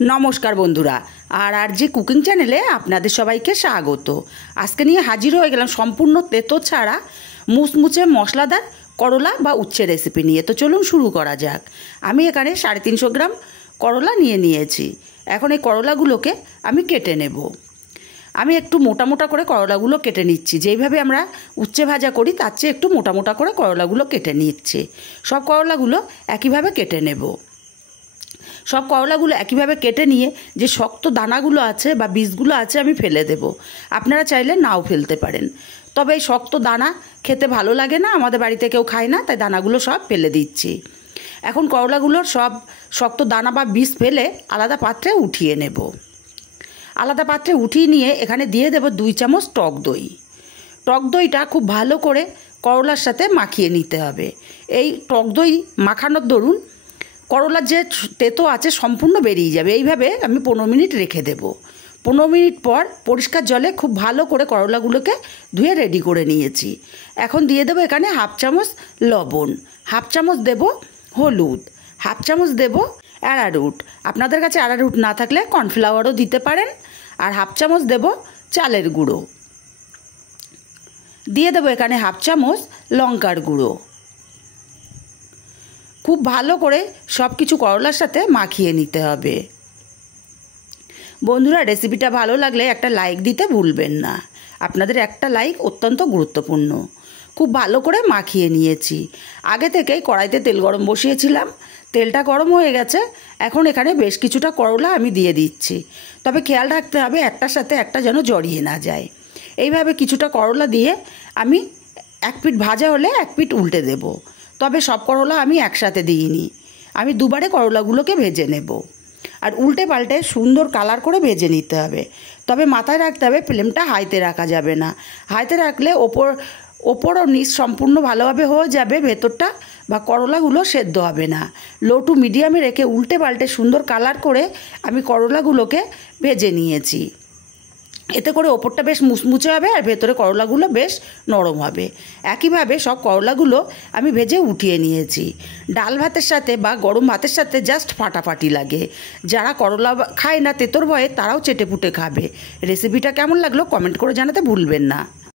নমস্কার বন্ধুরা, আর কুকিং চ্যানেলে আপনাদের সবাইকে স্বাগত। আজকে নিয়ে হাজির হয়ে গেলাম সম্পূর্ণ তেতো ছাড়া মুচমুচে মশলাদার করলা বা উচ্ছে রেসিপি নিয়ে। তো চলুন শুরু করা যাক। আমি এখানে 350 গ্রাম করলা নিয়েছি। এখন এই করলাগুলোকে আমি কেটে নেব। আমি একটু মোটা মোটা করে করলাগুলো কেটে নিচ্ছি। যেইভাবে আমরা উচ্ছে ভাজা করি তার চেয়ে একটু মোটা মোটা করে করলাগুলো কেটে নিচ্ছি। সব করলাগুলো একইভাবে কেটে নেব। সব করলাগুলো একইভাবে কেটে নিয়ে যে শক্ত দানাগুলো আছে বা বীজগুলো আছে আমি ফেলে দেব। আপনারা চাইলে নাও ফেলতে পারেন, তবে এই শক্ত দানা খেতে ভালো লাগে না, আমাদের বাড়িতে কেউ খায় না, তাই দানাগুলো সব ফেলে দিচ্ছি। এখন করলাগুলোর সব শক্ত দানা বা বীজ ফেলে আলাদা পাত্রে উঠিয়ে নেব। আলাদা পাত্রে উঠিয়ে নিয়ে এখানে দিয়ে দেব 2 চামচ টক দই। টক দইটা খুব ভালো করে করলার সাথে মাখিয়ে নিতে হবে। এই টক দই মাখানোর দরুন করলার যে তেতো আছে সম্পূর্ণ বেরিয়ে যাবে। এইভাবে আমি 15 মিনিট রেখে দেব। 15 মিনিট পর পরিষ্কার জলে খুব ভালো করে করলাগুলোকে ধুয়ে রেডি করে নিয়েছি। এখন দিয়ে দেবো এখানে 1/2 চামচ লবণ, 1/2 চামচ দেব হলুদ, 1/2 চামচ দেব অ্যারারুট। আপনাদের কাছে অ্যারারুট না থাকলে কর্নফ্লাওয়ারও দিতে পারেন। আর 1/2 চামচ দেব চালের গুঁড়ো। দিয়ে দেবো এখানে 1/2 চামচ লঙ্কার গুঁড়ো। খুব ভালো করে সব কিছু করলার সাথে মাখিয়ে নিতে হবে। বন্ধুরা, রেসিপিটা ভালো লাগলে একটা লাইক দিতে ভুলবেন না। আপনাদের একটা লাইক অত্যন্ত গুরুত্বপূর্ণ। খুব ভালো করে মাখিয়ে নিয়েছি। আগে থেকেই কড়াইতে তেল গরম বসিয়েছিলাম, তেলটা গরম হয়ে গেছে। এখন এখানে বেশ কিছুটা করলা আমি দিয়ে দিচ্ছি, তবে খেয়াল রাখতে হবে একটার সাথে একটা যেন জড়িয়ে না যায়। এইভাবে কিছুটা করলা দিয়ে আমি এক পিঠ ভাজা হলে এক পিঠ উল্টে দেব। তবে সব করলা আমি একসাথে দিইনি, আমি দুবারে করলাগুলোকে ভেজে নেব। আর উল্টে পাল্টে সুন্দর কালার করে ভেজে নিতে হবে। তবে মাথায় রাখতে হবে ফ্লেমটা হাইতে রাখা যাবে না। হাইতে রাখলে ওপর ও নিচ সম্পূর্ণ ভালোভাবে হয়ে যাবে, ভেতরটা বা করলাগুলো সেদ্ধ হবে না। লো টু মিডিয়ামে রেখে উল্টে পাল্টে সুন্দর কালার করে আমি করলাগুলোকে ভেজে নিয়েছি। এতে করে ওপরটা বেশ মুচমুচে হবে আর ভেতরে করলাগুলো বেশ নরম হবে। একইভাবে সব করলাগুলো আমি ভেজে উঠিয়ে নিয়েছি। ডাল ভাতের সাথে বা গরম ভাতের সাথে জাস্ট ফাটাফাটি লাগে। যারা করলা খায় না তেতোর ভয়ে, তারাও চেটেপুটে খাবে। রেসিপিটা কেমন লাগলো কমেন্ট করে জানাতে ভুলবেন না।